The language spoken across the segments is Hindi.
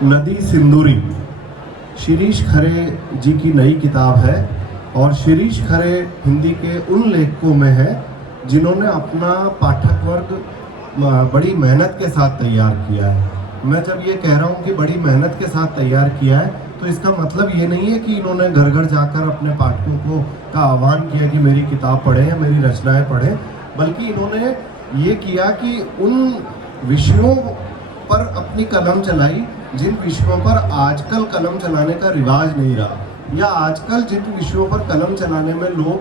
नदी सिंदूरी शिरीष खरे जी की नई किताब है और शिरीष खरे हिंदी के उन लेखकों में है जिन्होंने अपना पाठक वर्ग बड़ी मेहनत के साथ तैयार किया है। मैं जब ये कह रहा हूँ कि बड़ी मेहनत के साथ तैयार किया है तो इसका मतलब ये नहीं है कि इन्होंने घर घर जाकर अपने पाठकों को का आह्वान किया कि मेरी किताब पढ़ें या मेरी रचनाएं पढ़ें, बल्कि इन्होंने ये किया कि उन विषयों पर अपनी कलम चलाई जिन विषयों पर आजकल कलम चलाने का रिवाज नहीं रहा, या आजकल जिन विषयों पर कलम चलाने में लोग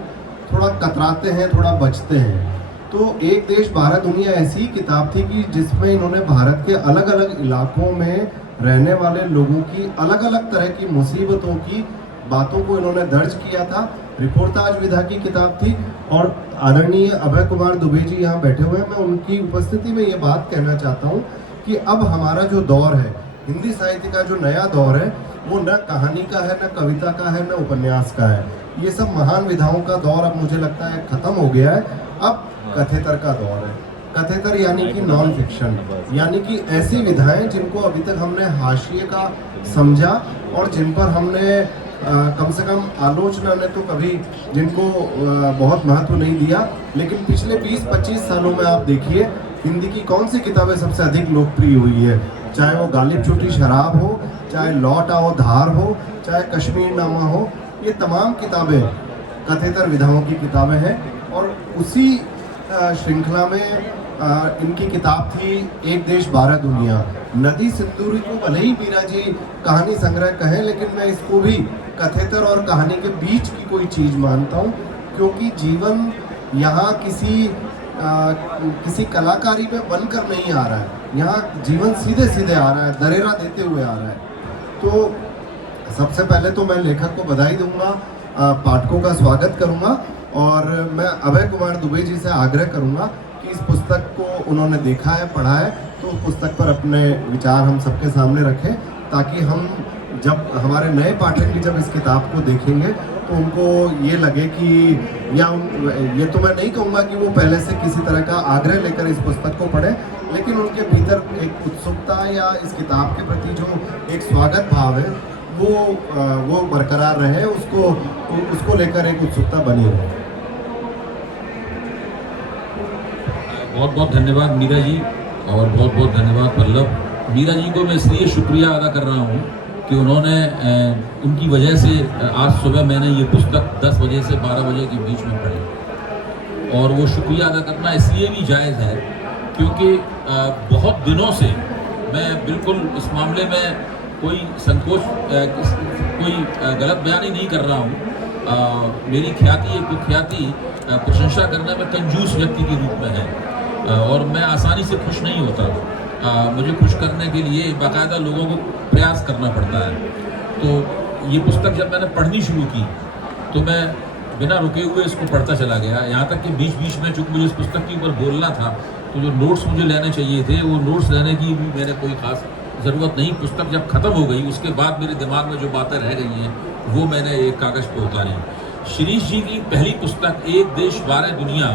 थोड़ा कतराते हैं, थोड़ा बचते हैं। तो एक देश भारत दुनिया ऐसी ही किताब थी कि जिसमें इन्होंने भारत के अलग अलग इलाकों में रहने वाले लोगों की अलग अलग तरह की मुसीबतों की बातों को इन्होंने दर्ज किया था। रिपोर्टाज विधा की किताब थी और आदरणीय अभय कुमार दुबे जी यहाँ बैठे हुए हैं। मैं उनकी उपस्थिति में ये बात कहना चाहता हूँ कि अब हमारा जो दौर है, हिंदी साहित्य का जो नया दौर है, वो न कहानी का है, न कविता का है, न उपन्यास का है। ये सब महान विधाओं का दौर अब मुझे लगता है खत्म हो गया है। अब कथेतर का दौर है। कथेतर यानी कि नॉन फिक्शन, यानी कि ऐसी विधाएं जिनको अभी तक हमने हाशिए का समझा और जिन पर हमने कम से कम आलोचना ने तो कभी जिनको बहुत महत्व नहीं दिया, लेकिन पिछले 20-25 सालों में आप देखिए हिंदी की कौन सी किताबें सबसे अधिक लोकप्रिय हुई है। चाहे वो गालिब छोटी शराब हो, चाहे लौट आओ धार हो, चाहे कश्मीर नामा हो, ये तमाम किताबें कथेतर विधाओं की किताबें हैं। और उसी श्रृंखला में इनकी किताब थी एक देश बारह दुनिया। नदी सिंदूरी को भले ही मीरा जी कहानी संग्रह कहें, लेकिन मैं इसको भी कथेतर और कहानी के बीच की कोई चीज़ मानता हूँ, क्योंकि जीवन यहाँ किसी कलाकारी में बनकर नहीं आ रहा है। यहाँ जीवन सीधे सीधे आ रहा है, दरेरा देते हुए आ रहा है। तो सबसे पहले तो मैं लेखक को बधाई दूंगा, पाठकों का स्वागत करूंगा और मैं अभय कुमार दुबे जी से आग्रह करूंगा कि इस पुस्तक को उन्होंने देखा है, पढ़ा है, तो उस पुस्तक पर अपने विचार हम सबके सामने रखें, ताकि हम जब हमारे नए पाठक भी जब इस किताब को देखेंगे तो उनको ये लगे कि ये तो मैं नहीं कहूँगा कि वो पहले से किसी तरह का आग्रह लेकर इस पुस्तक को पढ़ें, लेकिन उनके भीतर एक उत्सुकता या इस किताब के प्रति जो एक स्वागत भाव है वो बरकरार रहे, उसको लेकर एक उत्सुकता बनी रहे। बहुत बहुत धन्यवाद मीरा जी और बहुत बहुत धन्यवाद पल्लव। मीरा जी को मैं इसलिए शुक्रिया अदा कर रहा हूँ कि उन्होंने उनकी वजह से आज सुबह मैंने ये पुस्तक 10 बजे से 12 बजे के बीच में पढ़ी, और वो शुक्रिया अदा करना इसलिए भी जायज़ है क्योंकि बहुत दिनों से मैं बिल्कुल इस मामले में कोई संकोच कोई गलत बयानी नहीं कर रहा हूँ। मेरी ख्याति एक कुख्याति प्रशंसा करने में कंजूस व्यक्ति के रूप में है और मैं आसानी से खुश नहीं होता। मुझे खुश करने के लिए बाकायदा लोगों को प्रयास करना पड़ता है। तो ये पुस्तक जब मैंने पढ़नी शुरू की तो मैं बिना रुके हुए इसको पढ़ता चला गया, यहाँ तक कि बीच बीच में चूँकि मुझे इस पुस्तक के ऊपर बोलना था तो जो नोट्स मुझे लेने चाहिए थे वो नोट्स लेने की भी मैंने कोई ख़ास ज़रूरत नहीं। पुस्तक जब ख़त्म हो गई उसके बाद मेरे दिमाग में जो बातें रह गई हैं वो मैंने एक कागज़ पर उतारी। शिरीष जी की पहली पुस्तक एक देश बारह दुनिया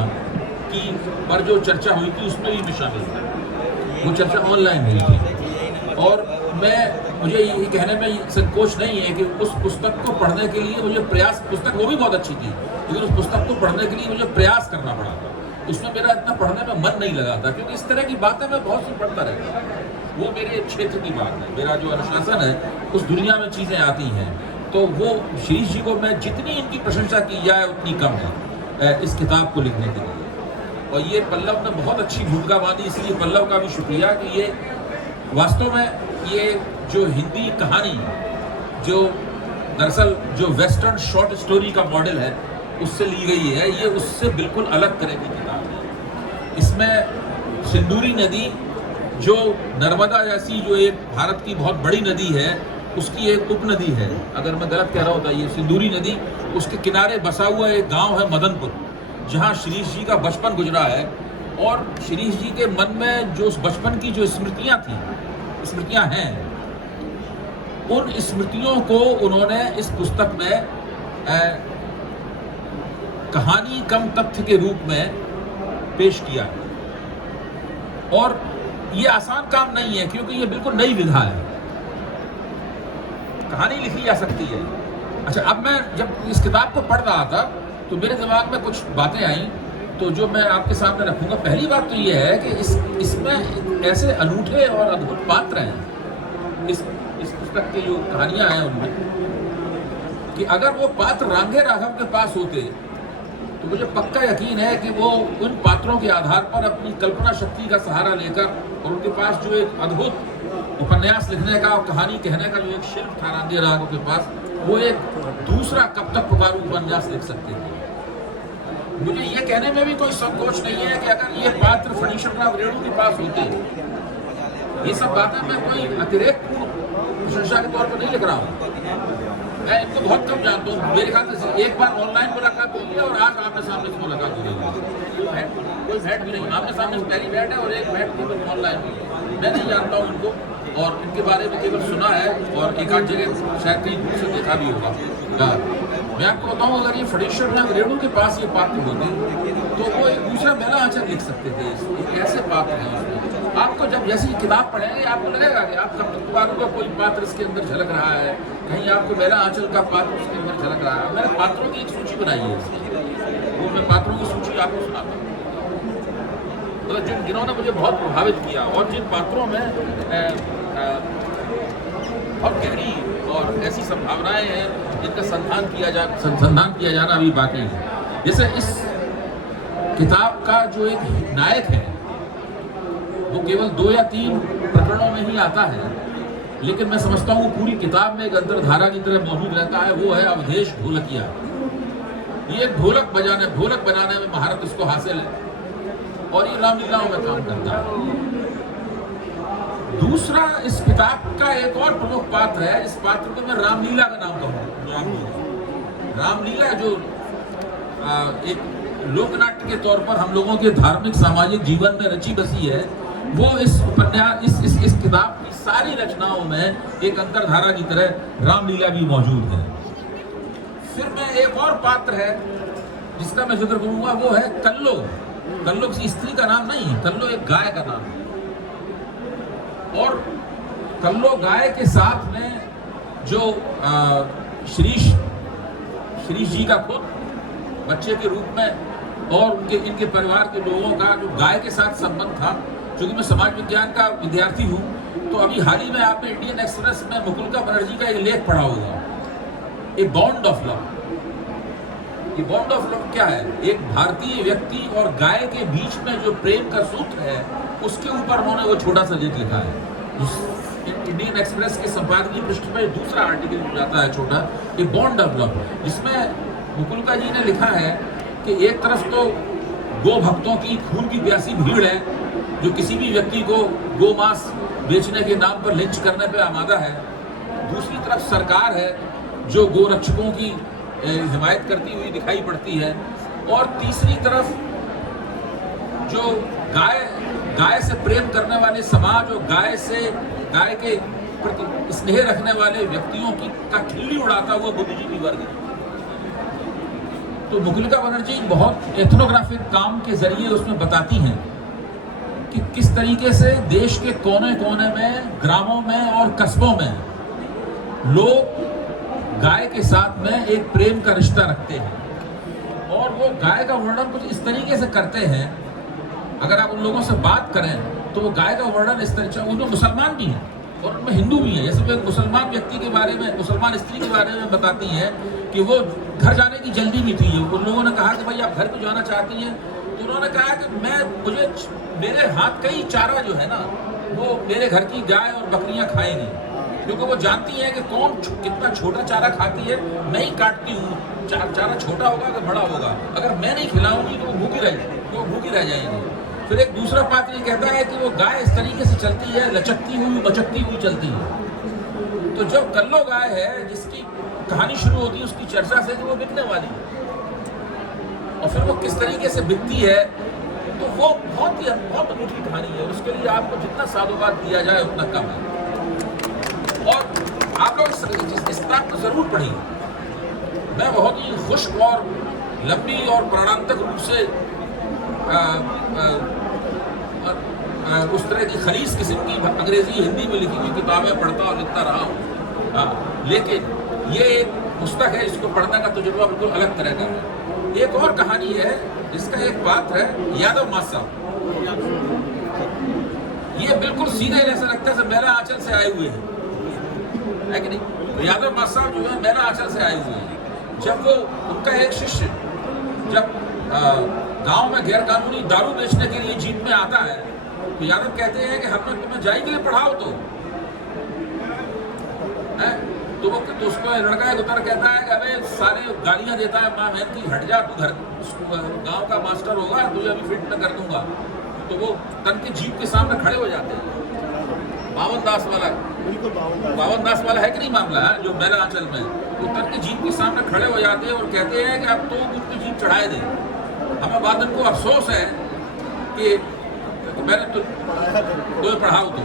की पर जो चर्चा हुई थी उसमें भी मैं शामिल था। वो चर्चा ऑनलाइन हुई थी और मुझे ये कहने में संकोच नहीं है कि उस पुस्तक को पढ़ने के लिए मुझे प्रयास, पुस्तक वो भी बहुत अच्छी थी लेकिन उस पुस्तक को पढ़ने के लिए मुझे प्रयास करना पड़ा था। उसमें मेरा इतना पढ़ने में मन नहीं लगा था क्योंकि इस तरह की बातें मैं बहुत सी पढ़ता रहता हूँ। वो मेरे क्षेत्र की बात है, मेरा जो अनुशासन है उस दुनिया में चीज़ें आती हैं। तो वो शिरीष जी को मैं जितनी इनकी प्रशंसा की जाए उतनी कम है इस किताब को लिखने के लिए। और ये पल्लव ने बहुत अच्छी भूमिका बांधी, इसलिए पल्लव का भी शुक्रिया कि ये वास्तव में ये जो हिंदी कहानी जो दरअसल जो वेस्टर्न शॉर्ट स्टोरी का मॉडल है उससे ली गई है, ये उससे बिल्कुल अलग तरह की किताब है। इसमें सिंदूरी नदी जो नर्मदा जैसी जो एक भारत की बहुत बड़ी नदी है उसकी एक उपनदी है, अगर मैं गलत कह रहा होता, ये सिंदूरी नदी उसके किनारे बसा हुआ एक गांव है मदनपुर, जहां शिरीष जी का बचपन गुजरा है। और शिरीष जी के मन में जो उस बचपन की जो स्मृतियां हैं, उन स्मृतियों को उन्होंने इस पुस्तक में कहानी कम तथ्य के रूप में पेश किया। और ये आसान काम नहीं है क्योंकि ये बिल्कुल नई विधा है कहानी लिखी जा सकती है। अच्छा, अब मैं जब इस किताब को पढ़ रहा था तो मेरे दिमाग में कुछ बातें आई, तो जो मैं आपके सामने रखूंगा। पहली बात तो ये है कि इसमें ऐसे अनूठे और अद्भुत पात्र हैं इस पुस्तक की जो कहानियां हैं उनमें, कि अगर वो पात्र रांगे राघव के पास होते तो मुझे पक्का यकीन है कि वो उन पात्रों के आधार पर अपनी कल्पना शक्ति का सहारा लेकर, और उनके पास जो एक अद्भुत उपन्यास लिखने का और कहानी कहने का जो एक शिल्प था रांगे राघव के पास, वो एक दूसरा कब तक पुकारू उपन्यास लिख सकते थे। मुझे ये कहने में भी कोई संकोच नहीं है कि अगर ये पात्र फणीश्वरराव रेणु के पास होते, ये सब बातें मैं कोई अतिरिक्त प्रशंसा के तौर पर नहीं लिख रहा हूँ, मैं इनको बहुत कम जानता हूँ। मेरे ख्याल से एक बार ऑनलाइन मुलाकात हुई है और आज आमने सामने से मुलाकात हो रही है। कोई भेंट भी नहीं, आमने सामने से पहली भेंट है और एक भेंट केवल ऑनलाइन। मैं नहीं जानता हूँ इनको, और इनके बारे में केवल सुना है और एक आध जगह शायद कहीं दूर से देखा भी होगा। मैं आपको बताऊँ, अगर ये फणीश्वरराव रेणु के पास ये पात्र होते तो वो एक दूसरा मेला आंचल लिख सकते थे। ऐसे पात्र हैं उसमें। आपको जब जैसी किताब पढ़ेंगे आपको लगेगा कि आप कब तक पुकारू का कोई पात्र इसके अंदर झलक रहा है, कहीं आपको मेला आंचल का पात्र उसके अंदर झलक रहा है। मैंने पात्रों की एक सूची बनाई है इसकी, वो मैं पात्रों की सूची आपको सुनाता हूँ, तो जिन्होंने मुझे बहुत प्रभावित किया और जिन पात्रों में बहुत गहरी और ऐसी संभावनाएं हैं जिनका संधान किया जाना अभी बाकी है। जैसे इस किताब का जो एक नायक है वो केवल 2 या 3 प्रकरणों में ही आता है, लेकिन मैं समझता हूँ पूरी किताब में एक अंतर्धारा की तरह मौजूद रहता है। वो है अवधेश ढोलकिया। ये ढोलक बनाने में महारत इसको हासिल है और ये रामलीलाओं में काम करता है। दूसरा, इस किताब का एक और प्रमुख पात्र है, इस पात्र को मैं रामलीला का नाम कहूँगा। रामलीला जो एक लोकनाट्य के तौर पर हम लोगों के धार्मिक सामाजिक जीवन में रची बसी है, वो इस उपन्यास इस किताब की सारी रचनाओं में एक अंतर्धारा की तरह रामलीला भी मौजूद है। फिर मैं एक और पात्र है जिसका मैं जिक्र करूंगा, वो है कल्लो। कल्लो किसी स्त्री का नाम नहीं है, कल्लो एक गाय का नाम है। और कल्लो गाय के साथ में जो श्रीश जी का खुद बच्चे के रूप में और इनके परिवार के लोगों का जो गाय के साथ संबंध था, क्योंकि मैं समाज विज्ञान का विद्यार्थी हूँ, तो अभी हाल ही में आपने इंडियन एक्सप्रेस में मुकुलिका बनर्जी का एक लेख पढ़ा होगा, ए बॉन्ड ऑफ लव। ये बॉन्ड ऑफ लव क्या है? एक भारतीय व्यक्ति और गाय के बीच में जो प्रेम का सूत्र है, उसके ऊपर उन्होंने वो छोटा सा लेख लिखा है। इंडियन एक्सप्रेस के संपादकीय पृष्ठ में दूसरा आर्टिकल जाता है छोटा, ए बॉन्ड ऑफ लव, जिसमें मुकुलिका जी ने लिखा है कि एक तरफ तो गो भक्तों की खून की प्यासी भीड़ है जो किसी भी व्यक्ति को गो मांस बेचने के नाम पर लिंच करने पे आमादा है, दूसरी तरफ सरकार है जो गो रक्षकों की हिमायत करती हुई दिखाई पड़ती है, और तीसरी तरफ जो गाय से प्रेम करने वाले समाज और गाय के प्रति स्नेह रखने वाले व्यक्तियों की का खिल्ली उड़ाता हुआ बुद्धिजीवी वर्ग है। तो मुकुलिका बनर्जी बहुत एथनोग्राफिक काम के जरिए उसमें बताती हैं कि किस तरीके से देश के कोने कोने में, ग्रामों में और कस्बों में लोग गाय के साथ में एक प्रेम का रिश्ता रखते हैं, और वो गाय का वर्णन कुछ इस तरीके से करते हैं, अगर आप उन लोगों से बात करें तो वो गाय का वर्णन इस तरीके से, उनमें मुसलमान भी हैं और उनमें हिंदू भी हैं। जैसे वो एक मुसलमान व्यक्ति के बारे में, मुसलमान स्त्री के बारे में बताती हैं कि वो घर जाने की जल्दी भी थी। उन लोगों ने कहा कि भाई आप घर क्यों जाना चाहती हैं, तो उन्होंने कहा कि मेरे हाथ का ही चारा जो है ना, वो मेरे घर की गाय और बकरियां खाएंगी, क्योंकि वो जानती हैं कि कौन कितना छोटा चारा खाती है। मैं ही काटती हूँ, चारा छोटा होगा कि बड़ा होगा, अगर मैं नहीं खिलाऊंगी तो वो भूखी रह जाएंगी। फिर एक दूसरा पात्र ये कहता है कि वो गाय इस तरीके से चलती है, लचकती हुई बचकती हुई चलती है। तो जब कल्लो गाय है जिसकी कहानी शुरू होती है उसकी चर्चा से कि वो बिकने वाली है, और फिर वो किस तरीके से बिकती है, तो वो बहुत अनूठी कहानी है। उसके लिए आपको जितना साधुवाद दिया जाए उतना कम है, और आप लोग इस किताब को जरूर पढ़िए। मैं बहुत ही खुश्क और लंबी और प्राणांतक रूप से उस तरह की खलीस किस्म की अंग्रेजी हिंदी में लिखी हुई किताबें पढ़ता और लिखता रहा हूँ। लेकिन ये एक पुस्तक है, इसको पढ़ने का तजुर्बा बिल्कुल अलग तरह का है। एक और कहानी है, इसका एक पात्र है यादव मासा। ये बिल्कुल सीधे ऐसा लगता है मेरा आंचल से आए हुए हैं, है कि नहीं? तो यादव मासा जो है मेरा आंचल से आए हुए हैं। जब वो उनका एक शिष्य जब गांव में गैर कानूनी दारू बेचने के लिए जीप में आता है, तो यादव कहते हैं कि हमने तुम्हें जाई के लिए पढ़ाओ तो है। तो वो तो उसको लड़का एक उतर कहता है कि अबे सारे गालियां देता है, माँ बहन की, हट जा तू, घर गांव का मास्टर होगा, तुझे अभी फिट न कर दूंगा। तो वो तन के जीप के सामने खड़े हो जाते हैं। बावन दास वाला, बिल्कुल बावन दास वाला है कि नहीं मामला, जो मेरा आंचल में, वो तन के जीप के सामने खड़े हो जाते हैं और कहते हैं कि अब तो मुझ पे जीप चढ़ाए दे। हमें बाद को अफसोस है कि मैंने तो पढ़ाओ तो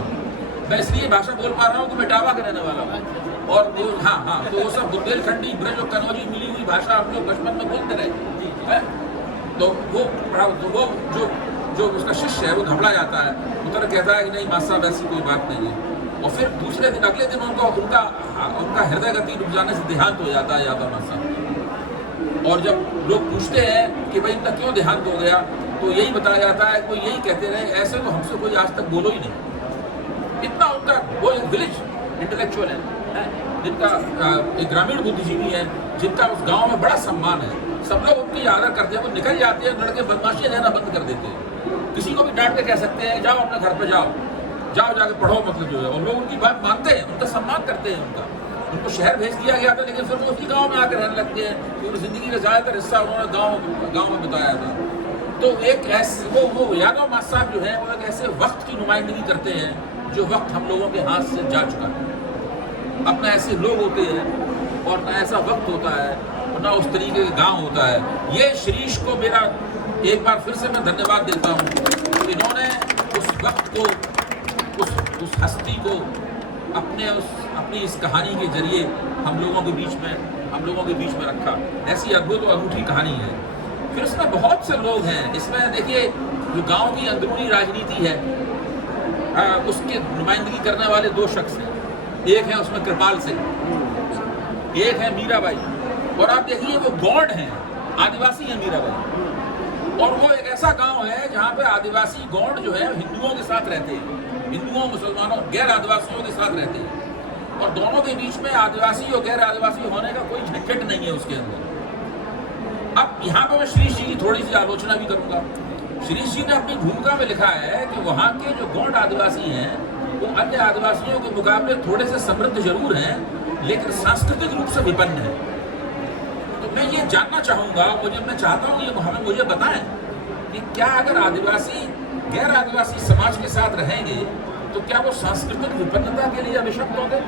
मैं इसलिए भाषा बोल पा रहा हूँ कि मैं टावा का रहने वाला हूँ। और वो हाँ, तो वो सब बुंदेलखंडी, ब्रज और कनौजी मिली हुई भाषा हम लोग बचपन में बोलते रहे हैं। तो वो पढ़ाओ, तो वो जो उसका शिष्य है वो घबरा जाता है, उतर कहता है कि नहीं मास्टर साहब ऐसी कोई बात नहीं है। और फिर दूसरे दिन, अगले दिन उनका हृदय गति रुक जाने से देहांत हो जाता है यादव मास्टर। और जब लोग पूछते हैं कि भाई इनका क्यों देहांत हो गया, तो यही बताया जाता है कि वो यही कहते रहे, ऐसे तो हमसे कोई आज तक बोलो ही नहीं। इतना उनका, वो एक विलेज इंटेलेक्चुअल है, जिनका एक ग्रामीण बुद्धिजीवी है, जिनका उस गांव में बड़ा सम्मान है। सब लोग उनकी आदर करते हैं, वो निकल जाते हैं, लड़के बदमाशी रहना बंद कर देते हैं। किसी को भी डांट के कह सकते हैं जाओ अपने घर पे जाओ जाके पढ़ो, मतलब जो है। और लोग उनकी बात मानते हैं, उनका सम्मान करते हैं। उनको शहर भेज दिया गया था, लेकिन फिर वो उसी गाँव में आकर रहने लगते हैं, क्योंकि जिंदगी का ज़्यादातर हिस्सा उन्होंने गाँव में बिताया था। तो एक ऐसे वो यादव मास्टर साहब जो है, वो एक ऐसे वक्त की नुमाइंदगी करते हैं जो वक्त हम लोगों के हाथ से जा चुका है। अपना ऐसे लोग होते हैं और ना ऐसा वक्त होता है, ना उस तरीके का गांव होता है। ये शिरीष को मेरा एक बार फिर से मैं धन्यवाद देता हूँ। इन्होंने उस वक्त को, उस हस्ती को अपनी इस कहानी के जरिए हम लोगों के बीच में रखा। ऐसी अद्भुत और अनूठी कहानी है। फिर इसमें बहुत से लोग हैं। इसमें देखिए, जो गांव की अंदरूनी राजनीति है, उसकी नुमाइंदगी करने वाले दो शख्स हैं। एक है उसमें कृपाल सिंह, एक है मीराबाई। और आप देखिए, वो गौड़ हैं, आदिवासी हैं मीराबाई। और वो एक ऐसा गांव है जहाँ पे आदिवासी गौड़ जो है हिंदुओं के साथ रहते हैं, हिंदुओं, मुसलमानों, गैर आदिवासियों के साथ रहते हैं। और दोनों के बीच में आदिवासी और गैर आदिवासी होने का कोई झंझट नहीं है उसके अंदर। अब यहाँ पे मैं शिरीष जी की थोड़ी सी आलोचना भी करूँगा। शिरीष जी ने अपनी भूमिका में लिखा है कि वहाँ के जो गौड़ आदिवासी हैं, वो अन्य आदिवासियों के मुकाबले थोड़े से समृद्ध जरूर हैं, लेकिन सांस्कृतिक रूप से विपन्न है। तो मैं ये जानना चाहूँगा, मैं चाहता हूँ ये मुझे बताएं कि क्या अगर आदिवासी गैर आदिवासी समाज के साथ रहेंगे तो क्या वो सांस्कृतिक विपन्नता के लिए अभिशप्त होंगे,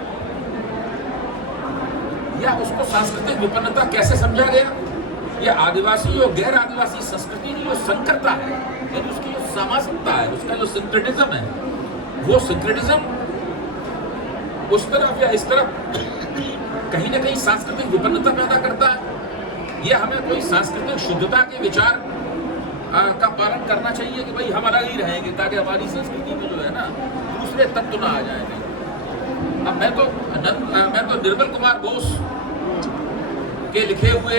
या उसको सांस्कृतिक विपन्नता कैसे समझा गया? ये आदिवासी और गैर आदिवासी संस्कृति की जो संकरता है, यानी उसकी जो सामासिकता है, उसका जो सिंक्रेटिज्म है, वो सिंक्रेटिज्म उस तरफ या इस तरफ कहीं ना कहीं सांस्कृतिक विपन्नता पैदा करता है। ये हमें कोई सांस्कृतिक शुद्धता के विचार का पालन करना चाहिए कि भाई हम अलग ही रहेंगे, ताकि हमारी संस्कृति में जो है ना दूसरे तत्व ना आ जाएंगे। अब मैं तो निर्मल कुमार बोस के लिखे हुए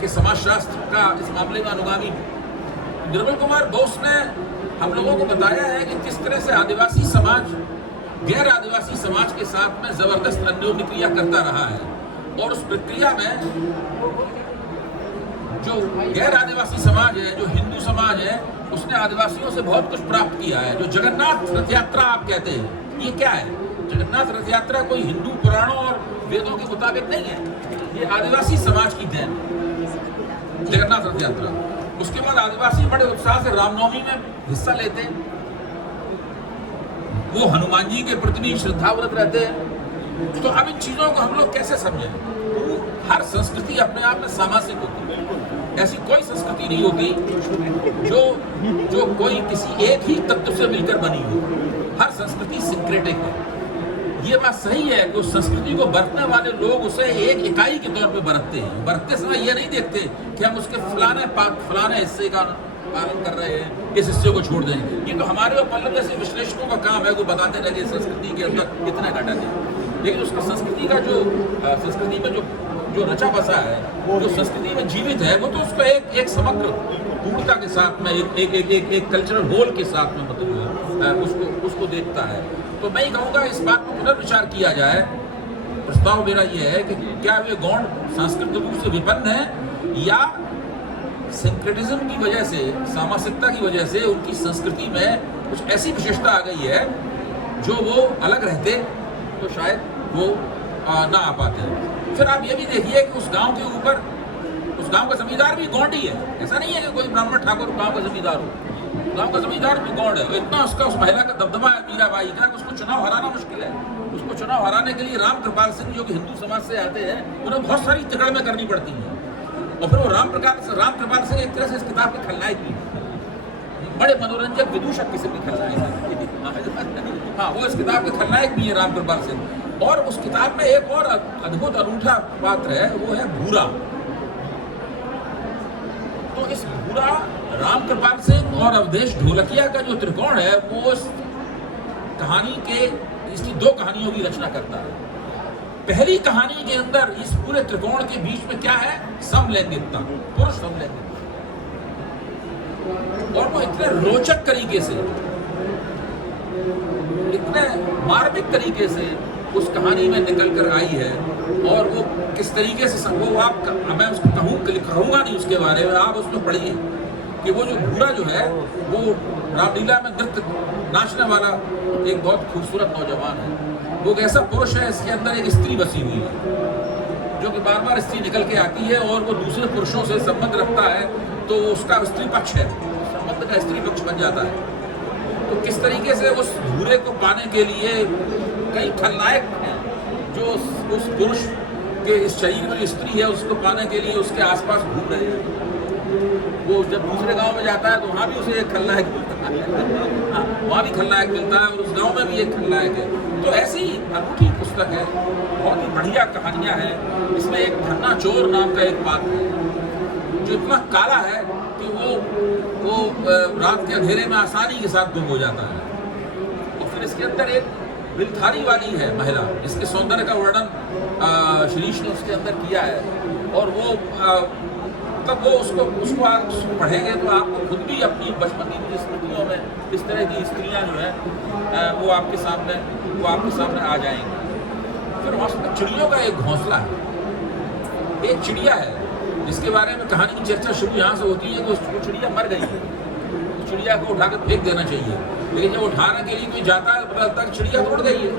के समाजशास्त्र का इस मामले में अनुगामी। निर्मल कुमार बोस ने हम लोगों को बताया है कि किस तरह से आदिवासी समाज गैर आदिवासी समाज के साथ में जबरदस्त अन्योन्य क्रिया करता रहा है। और उस प्रक्रिया में जो गैर आदिवासी समाज है, जो हिंदू समाज है, उसने आदिवासियों से बहुत कुछ प्राप्त किया है। जो जगन्नाथ रथ यात्रा आप कहते हैं, ये क्या है? जगन्नाथ रथ यात्रा कोई हिंदू पुराणों और वेदों के मुताबिक नहीं है, ये आदिवासी समाज की देन, जगन्नाथ रथ यात्रा। उसके बाद आदिवासी बड़े उत्साह से रामनवमी में हिस्सा लेते हैं, वो हनुमान जी के प्रति भी श्रद्धाव्रत रहते हैं। तो अब इन चीजों को हम लोग कैसे समझें? हर संस्कृति अपने आप में सामाजिक होती है। ऐसी कोई संस्कृति नहीं होती जो कोई किसी एक ही तत्व से मिलकर बनी हो। हर संस्कृति सिंक्रेटिक है। ये बात सही है कि उस संस्कृति को बरतने वाले लोग उसे एक इकाई के तौर पे बरतते हैं। बरतते समय ये नहीं देखते कि हम उसके फलाने हिस्से का पालन कर रहे हैं, इस हिस्से को छोड़ देंगे। ये तो हमारे और पल्लव जैसे विश्लेषकों का काम है, वो बताते रहे संस्कृति के अंदर कितने घटक हैं। लेकिन उसकी संस्कृति का जो संस्कृति में जो रचा बसा है, जो संस्कृति में जीवित है, वो तो उसको एक समग्र पूर्णता के साथ में एक कल्चरल होल के साथ में मतलब उसको देखता है। तो मैं ही कहूँगा इस बात पर पुनर्विचार किया जाए। प्रस्ताव मेरा ये है कि क्या वे गौड़ सांस्कृतिक रूप से विपन्न है या सिंक्रेटिज्म की वजह से, सामासिकता की वजह से उनकी संस्कृति में कुछ ऐसी विशेषता आ गई है जो वो अलग रहते तो शायद वो ना आ पाते। फिर आप ये भी देखिए कि उस गांव के ऊपर उस गांव का जमींदार भी गौंड ही है। ऐसा नहीं है कि कोई ब्राह्मण ठाकुर गांव का जमींदार हो, गांव का जमींदार भी गौंड है। इतना उसका उस महिला का दबदबा है मीराबाई का, उसको चुनाव हराना मुश्किल है। उसको चुनाव हराने के लिए राम कृपाल सिंह जो कि हिंदू समाज से आते हैं, उन्हें बहुत सारी तिकड़ में करनी पड़ती है। और फिर वो राम कृपाल सिंह एक तरह से इस किताब के खलनायक भी, बड़े मनोरंजक विदूषक किस्म के खलनायक। हाँ, वो इस किताब के खलनायक भी है राम कृपाल सिंह। और उस किताब में एक और अद्भुत अनूठा पात्र है, वो है भूरा। तो इस भूरा राम कृपाल सिंह और अवधेश ढोलकिया का जो त्रिकोण है, वो इस कहानी के इसकी दो कहानियों की रचना करता है। पहली कहानी के अंदर इस पूरे त्रिकोण के बीच में क्या है? समलैंगिकता, पुरुष समलैंगिकता। और वो इतने रोचक तरीके से, इतने मार्मिक तरीके से उस कहानी में निकल कर आई है। और वो किस तरीके से वो आप, मैं उसको कहूँगा नहीं उसके बारे में, आप उसमें पढ़िए कि वो जो भूरा जो है वो रामलीला में नृत्य नाचने वाला एक बहुत खूबसूरत नौजवान है। वो एक ऐसा पुरुष है, इसके अंदर एक स्त्री बसी हुई है जो कि बार बार स्त्री निकल के आती है और वो दूसरे पुरुषों से संबंध रखता है, तो उसका स्त्री पक्ष है, संबंध का स्त्री पक्ष बन जाता है। तो किस तरीके से उस भूरे को पाने के लिए कई खलनायक हैं जो उस पुरुष के इस शरीर में जो स्त्री है उसको पाने के लिए उसके आसपास घूम रहे हैं। वो जब दूसरे गांव में जाता है तो वहाँ भी उसे एक खलनायक मिलता है। हाँ, वहाँ भी खलनायक मिलता है और उस गांव में भी एक खलनायक है। तो ऐसी अनूठी पुस्तक है, बहुत ही बढ़िया कहानियाँ हैं। इसमें एक धन्ना चोर नाम का एक पात्र है जो इतना काला है कि वो रात के अंधेरे में आसानी के साथ गुम हो जाता है। और फिर इसके अंदर एक बिलथारी वाली है महिला, जिसके सौंदर्य का वर्णन श्रीश ने उसके अंदर किया है। और वो तब वो उसको आप पढ़ेंगे तो आपको खुद भी अपनी बचपन की स्मृतियों में इस तरह की स्त्रियां जो है वो आपके सामने आ जाएंगी। फिर वहाँ चिड़ियों का एक घोंसला है, एक चिड़िया है जिसके बारे में कहानी की चर्चा शुरू यहाँ से होती है कि वो चिड़िया मर गई है, उस चिड़िया को उठाकर फेंक देना चाहिए। लेकिन जब उठाने के लिए कोई जाता है तो पता लगता है कि चिड़िया तोड़ गई है।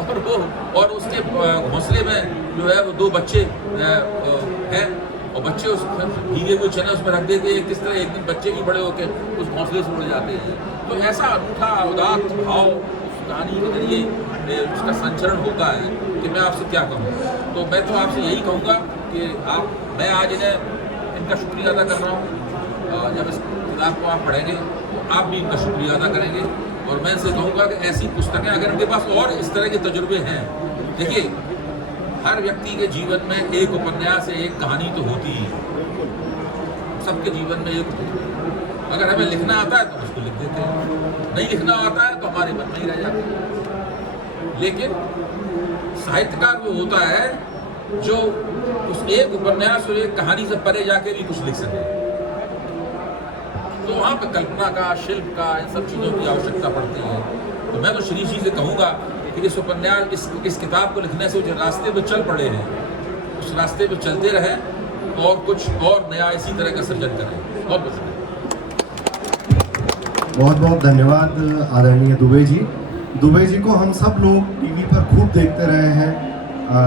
और उसके घोंसले में जो है वो दो बच्चे हैं और बच्चे उस भीगे हुए चने उसमें रख देते हैं। किस तरह एक दिन बच्चे ही बड़े होकर उस घोंसले से उड़ जाते हैं। तो ऐसा अनूठा उदात्त भाव उस कहानी के जरिए उसका संचरण होता है कि मैं आपसे क्या कहूँ। तो मैं तो आपसे यही कहूँगा कि मैं आज इनका शुक्रिया अदा कर रहा हूँ। जब इस किताब को आप पढ़ेंगे तो आप भी इनका शुक्रिया अदा करेंगे। और मैं इनसे कहूँगा कि ऐसी पुस्तकें अगर इनके पास और इस तरह के तजुर्बे हैं, देखिए हर व्यक्ति के जीवन में एक उपन्यास है, एक कहानी तो होती ही, सबके जीवन में एक। अगर हमें लिखना आता है तो उसको लिख देते हैं, नहीं लिखना आता है तो हमारे मन में ही रह जाते हैं। लेकिन साहित्यकार वो होता है जो उस एक उपन्यास और एक कहानी से परे जाके भी कुछ लिख सके। तो वहाँ पे कल्पना का, शिल्प का, इन सब चीज़ों की आवश्यकता पड़ती है। तो मैं तो श्री जी से कहूँगा कि इस उपन्यास इस किताब को लिखने से जो रास्ते पे चल पड़े हैं उस रास्ते पे चलते रहें और कुछ और नया इसी तरह का सृजन करें। बहुत बहुत बहुत बहुत धन्यवाद आदरणीय दुबे जी। दुबे जी को हम सब लोग टीवी पर खूब देखते रहे हैं,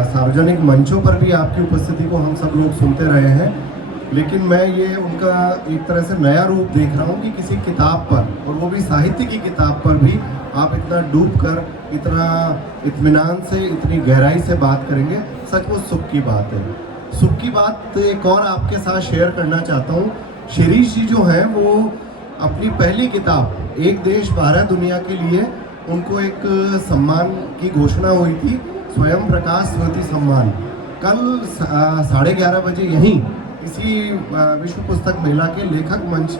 सार्वजनिक मंचों पर भी आपकी उपस्थिति को हम सब लोग सुनते रहे हैं। लेकिन मैं ये उनका एक तरह से नया रूप देख रहा हूँ कि किसी किताब पर, और वो भी साहित्य की किताब पर भी आप इतना डूब कर, इतना इत्मीनान से, इतनी गहराई से बात करेंगे। सचमुच सुख की बात है। सुख की बात एक और आपके साथ शेयर करना चाहता हूँ। शिरीष जी जो हैं वो अपनी पहली किताब एक देश 12 दुनिया के लिए उनको एक सम्मान की घोषणा हुई थी, स्वयं प्रकाश स्मृति सम्मान। कल 11:30 बजे यहीं इसी विश्व पुस्तक मेला के लेखक मंच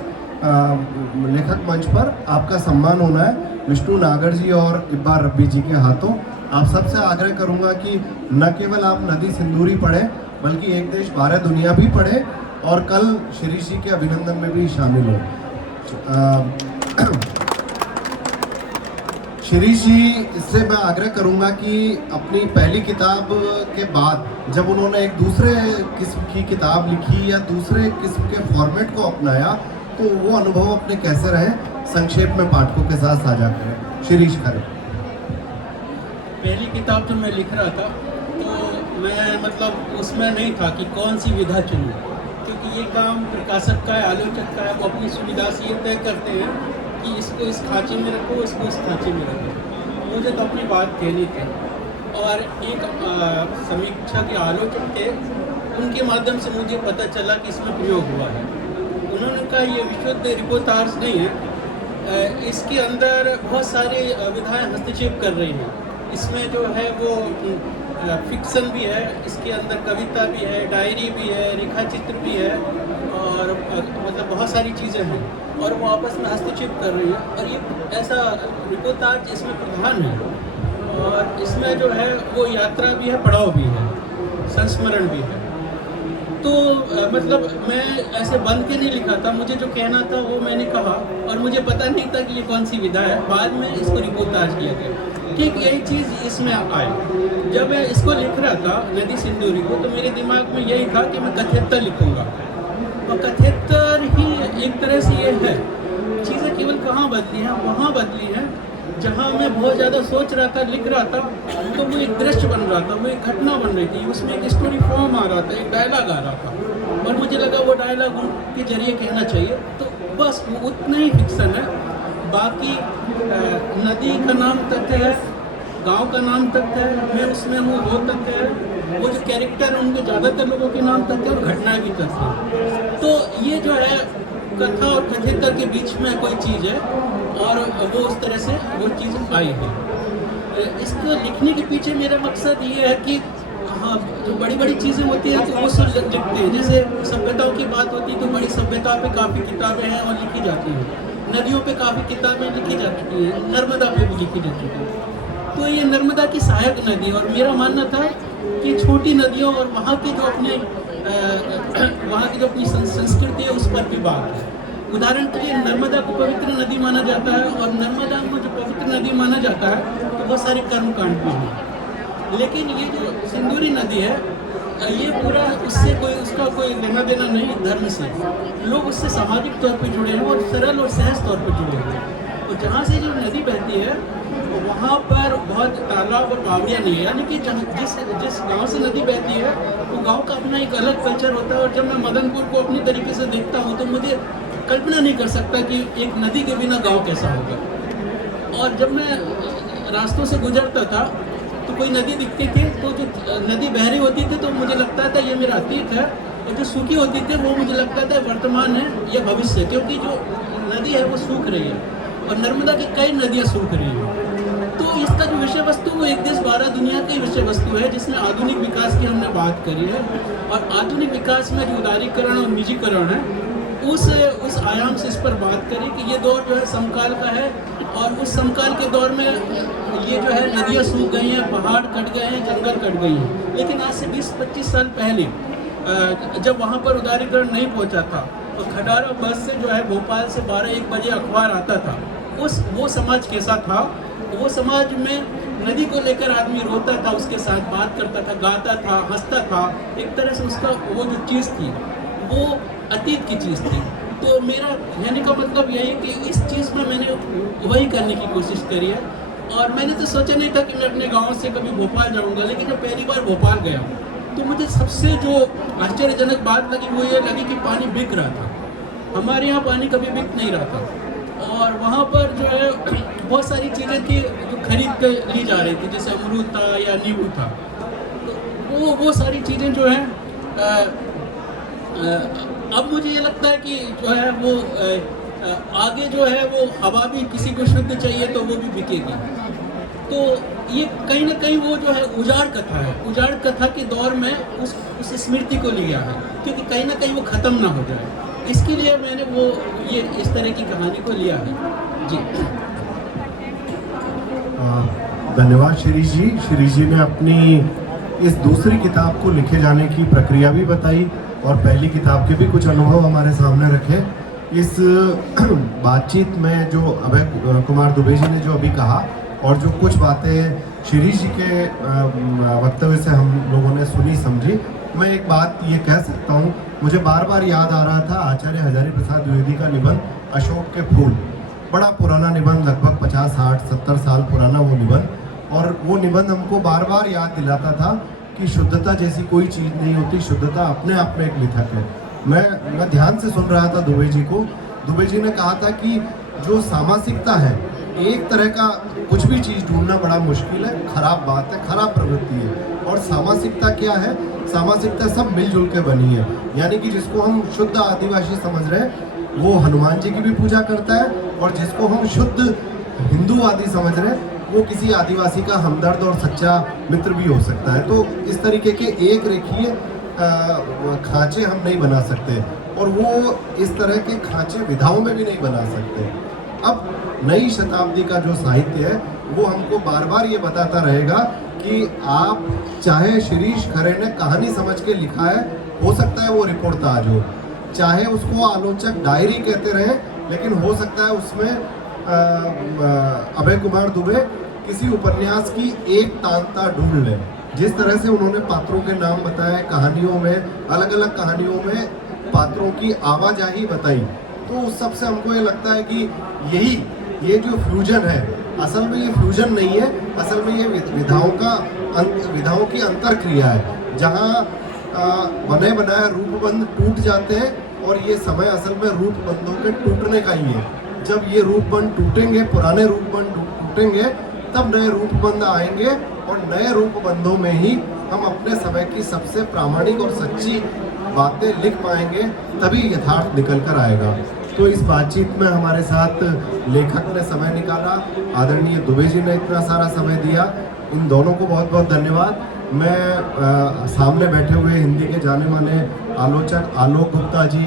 पर आपका सम्मान होना है। विष्णु नागर जी और इब्बार रब्बी जी के हाथों। आप सबसे आग्रह करूंगा कि न केवल आप नदी सिंदूरी पढ़ें, बल्कि एक देश बारह दुनिया भी पढ़ें और कल शिरीष जी के अभिनंदन में भी शामिल हो। शिरीष जी, इससे मैं आग्रह करूंगा कि अपनी पहली किताब के बाद जब उन्होंने एक दूसरे किस्म की किताब लिखी या दूसरे किस्म के फॉर्मेट को अपनाया, तो वो अनुभव अपने कैसे रहे, संक्षेप में पाठकों के साथ साझा करें। शिरीष खरे। पहली किताब जो मैं लिख रहा था तो मैं मतलब उसमें नहीं था कि कौन सी विधा चुनूँ, क्योंकि ये काम प्रकाशक का है, आलोचक का है। वो अपनी सुविधा से ये तय करते हैं कि इसको इस खांचे में रखो, इसको इस खांचे में रखो। मुझे तो अपनी बात कहनी थी। और एक समीक्षा के आलोचक थे, उनके माध्यम से मुझे पता चला कि इसमें प्रयोग हुआ है। उन्होंने कहा ये विशुद्ध रिपोर्टाज नहीं है, इसके अंदर बहुत सारी विधाएं हस्तक्षेप कर रही हैं। इसमें जो है वो फिक्सन भी है, इसके अंदर कविता भी है, डायरी भी है, रेखा चित्र भी है, और मतलब बहुत सारी चीज़ें हैं और वो आपस में हस्तक्षेप कर रही है। और ये ऐसा रिपोर्टाज इसमें प्रधान है। और इसमें जो है वो यात्रा भी है, पड़ाव भी है, संस्मरण भी है। तो मतलब मैं ऐसे बंद के नहीं लिखा था, मुझे जो कहना था वो मैंने कहा, और मुझे पता नहीं था कि ये कौन सी विधा है। बाद में इसको रिपोर्टाज किया गया। ठीक यही चीज़ इसमें आई। जब मैं इसको लिख रहा था नदी सिंदूरी को, तो मेरे दिमाग में यही था कि मैं कथेतर लिखूंगा। और कथेतर ही एक तरह से ये है। चीज़ें केवल कहाँ बदली हैं, वहाँ बदली हैं जहाँ मैं बहुत ज़्यादा सोच रहा था, लिख रहा था, तो वो एक दृश्य बन रहा था, वो एक घटना बन रही थी, उसमें एक स्टोरी फॉर्म आ रहा था, एक डायलॉग आ रहा था, और मुझे लगा वो डायलॉग उनके जरिए कहना चाहिए। तो बस उतना ही फिक्सन है। बाकी नदी का नाम तथ्य है, गांव का नाम तथ्य है, मैं उसमें हूँ वो तथ्य है, वो जो कैरेक्टर है उनके ज़्यादातर लोगों के नाम तथ्य है, और घटनाएं भी तथ्य है। तो ये जो है कथा और कथेतर के बीच में कोई चीज़ है, और वो उस तरह से वो चीज़ आई है। इसको लिखने के पीछे मेरा मकसद ये है कि हाँ, जो बड़ी बड़ी चीज़ें होती हैं तो वो सब लिखते हैं। जैसे सभ्यताओं की बात होती है तो बड़ी सभ्यता पे काफ़ी किताबें हैं और लिखी जाती हैं। नदियों पे काफ़ी किताबें लिखी जा चुकी हैं, नर्मदा पे भी लिखी जा चुकी है। तो ये नर्मदा की सहायक नदी है, और मेरा मानना था कि छोटी नदियों और वहाँ की जो अपने वहाँ की जो अपनी संस्कृति है उस पर भी बात है। उदाहरण के लिए नर्मदा को पवित्र नदी माना जाता है, और नर्मदा को जो पवित्र नदी माना जाता है तो बहुत सारे कर्मकांड भी हैं। लेकिन ये जो सिंदूरी नदी है, ये पूरा उससे उसका कोई लेना देना नहीं धर्म से। लोग उससे सामाजिक तौर पे जुड़े हैं और सरल और सहज तौर पे जुड़े हैं। तो जहाँ से जो नदी बहती है वहाँ पर बहुत तालाब और बावड़ियाँ नहीं है, यानी कि जिस गांव से नदी बहती है वो गांव का अपना एक अलग कल्चर होता है। और जब मैं मदनपुर को अपनी तरीके से देखता हूँ तो मुझे कल्पना नहीं कर सकता कि एक नदी के बिना गांव कैसा होगा। और जब मैं रास्तों से गुजरता था तो कोई नदी दिखती थी, तो जो नदी बह रही होती थी तो मुझे लगता था ये मेरा अतीत है, और जो सूखी होती थी वो मुझे लगता था वर्तमान है या भविष्य, क्योंकि जो नदी है वो सूख रही है और नर्मदा की कई नदियाँ सूख रही हैं। तो इसका जो विषय वस्तु वो एक देश बारह दुनिया की विषय वस्तु है, जिसमें आधुनिक विकास की हमने बात करी है। और आधुनिक विकास में जो उदारीकरण और निजीकरण है उस आयाम से इस पर बात करें कि ये दौर जो है समकाल का है, और उस समकाल के दौर में ये जो है नदियाँ सूख गई हैं, पहाड़ कट गए हैं, जंगल कट गई हैं। लेकिन आज से 20-25 साल पहले जब वहाँ पर उदारीकरण नहीं पहुँचा था और खटारा बस से जो है भोपाल से 12-1 बजे अखबार आता था, वो समाज कैसा था? वो समाज में नदी को लेकर आदमी रोता था, उसके साथ बात करता था, गाता था, हंसता था। एक तरह से उसका वो जो चीज़ थी वो अतीत की चीज़ थी। तो मेरा कहने का मतलब यही है कि इस चीज़ में मैंने वही करने की कोशिश करी है। और मैंने तो सोचा नहीं था कि मैं अपने गांव से कभी भोपाल जाऊंगा, लेकिन जब पहली बार भोपाल गया तो मुझे सबसे जो आश्चर्यजनक बात लगी वो ये लगी कि पानी बिक रहा था। हमारे यहाँ पानी कभी बिक नहीं रहा था, और वहाँ पर जो है बहुत सारी चीज़ें थी जो खरीद कर ली जा रही थी, जैसे अमरूद था या नींबू था। तो वो सारी चीज़ें जो हैं अब मुझे ये लगता है कि जो है वो आगे जो है वो हवा भी किसी को शुद्ध चाहिए तो वो भी बिकेगी। तो ये कहीं ना कहीं वो जो है उजाड़ कथा है, उजाड़ कथा के दौर में उस स्मृति को लिया है, क्योंकि कहीं ना कहीं वो ख़त्म ना हो जाए। इसके लिए मैंने वो ये इस तरह की कहानी को लिया है। जी। धन्यवाद शिरीष जी। शिरीष जी ने अपनी इस दूसरी किताब को लिखे जाने की प्रक्रिया भी बताई और पहली किताब के भी कुछ अनुभव हमारे सामने रखे। इस बातचीत में जो अभय कुमार दुबे जी ने जो अभी कहा और जो कुछ बातें शिरीष जी के वक्तव्य से हम लोगों ने सुनी समझी, मैं एक बात ये कह सकता हूँ, मुझे बार बार याद आ रहा था आचार्य हजारी प्रसाद द्विवेदी का निबंध अशोक के फूल। बड़ा पुराना निबंध, लगभग 50, 60, 70 साल पुराना वो निबंध, और वो निबंध हमको बार बार याद दिलाता था कि शुद्धता जैसी कोई चीज़ नहीं होती, शुद्धता अपने आप में एक मिथक है। मैं ध्यान से सुन रहा था दुबे जी को। दुबे जी ने कहा था कि जो सामासिकता है, एक तरह का कुछ भी चीज़ ढूंढना बड़ा मुश्किल है, खराब बात है, खराब प्रवृत्ति है। और सामासिकता क्या है? सामासिकता सब मिलजुल के बनी है। यानी कि जिसको हम शुद्ध आदिवासी समझ रहे हैं वो हनुमान जी की भी पूजा करता है, और जिसको हम शुद्ध हिंदूवादी समझ रहे हैं वो किसी आदिवासी का हमदर्द और सच्चा मित्र भी हो सकता है। तो इस तरीके के एक रेखीय खांचे हम नहीं बना सकते, और वो इस तरह के खांचे विधाओं में भी नहीं बना सकते। अब नई शताब्दी का जो साहित्य है वो हमको बार बार ये बताता रहेगा कि आप चाहे शिरीष खरे ने कहानी समझ के लिखा है, हो सकता है वो रिपोर्टाज हो, चाहे उसको आलोचक डायरी कहते रहे, लेकिन हो सकता है उसमें अभय कुमार दुबे किसी उपन्यास की एक तांता ढूंढ ले। जिस तरह से उन्होंने पात्रों के नाम बताए, कहानियों में, अलग अलग कहानियों में पात्रों की आवाजाही बताई, तो उस सब से हमको ये लगता है कि ये जो फ्यूजन है, असल में ये फ्यूजन नहीं है, असल में ये विधाओं की अंतरक्रिया है, जहाँ बने बनाए रूपबंध टूट जाते हैं, और ये समय असल में रूपबंधों के टूटने का ही है। जब ये रूपबंध टूटेंगे, पुराने रूपबंध टूटेंगे, तब नए रूपबंध आएंगे, और नए रूपबंधों में ही हम अपने समय की सबसे प्रामाणिक और सच्ची बातें लिख पाएंगे, तभी यथार्थ निकल कर आएगा। तो इस बातचीत में हमारे साथ लेखक ने समय निकाला, आदरणीय दुबे जी ने इतना सारा समय दिया, इन दोनों को बहुत बहुत धन्यवाद। मैं सामने बैठे हुए हिंदी के जाने माने आलोचक आलोक गुप्ता जी,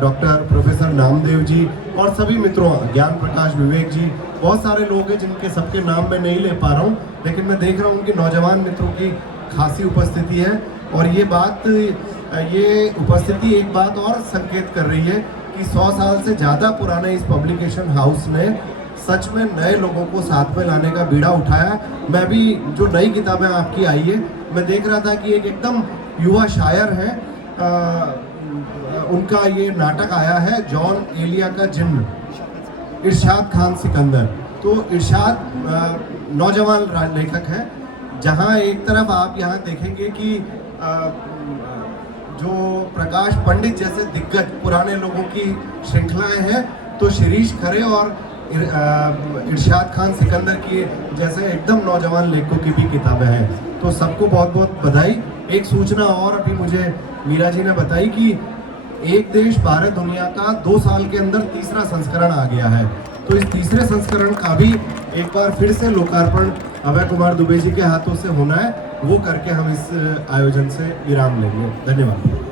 डॉक्टर प्रोफेसर नामदेव जी और सभी मित्रों, ज्ञान प्रकाश विवेक जी, बहुत सारे लोग हैं जिनके सबके नाम मैं नहीं ले पा रहा हूँ, लेकिन मैं देख रहा हूँ कि नौजवान मित्रों की खासी उपस्थिति है, और ये उपस्थिति एक बात और संकेत कर रही है कि 100 साल से ज़्यादा पुराने इस पब्लिकेशन हाउस ने सच में नए लोगों को साथ में लाने का बीड़ा उठाया। मैं भी जो नई किताबें आपकी आई है, मैं देख रहा था कि एक एकदम युवा शायर है, उनका ये नाटक आया है जॉन एलिया का जिन्न, इरशाद खान सिकंदर। तो इरशाद नौजवान लेखक है, जहाँ एक तरफ आप यहाँ देखेंगे कि जो प्रकाश पंडित जैसे दिग्गज पुराने लोगों की श्रृंखलाएं हैं, तो शिरीष खरे और इरशाद खान सिकंदर की जैसे एकदम नौजवान लेखकों की भी किताबें हैं। तो सबको बहुत बहुत बधाई। एक सूचना और अभी मुझे मीरा जी ने बताई कि एक देश भारत दुनिया का 2 साल के अंदर तीसरा संस्करण आ गया है। तो इस तीसरे संस्करण का भी एक बार फिर से लोकार्पण अभय कुमार दुबे जी के हाथों से होना है, वो करके हम इस आयोजन से विराम लेंगे। धन्यवाद।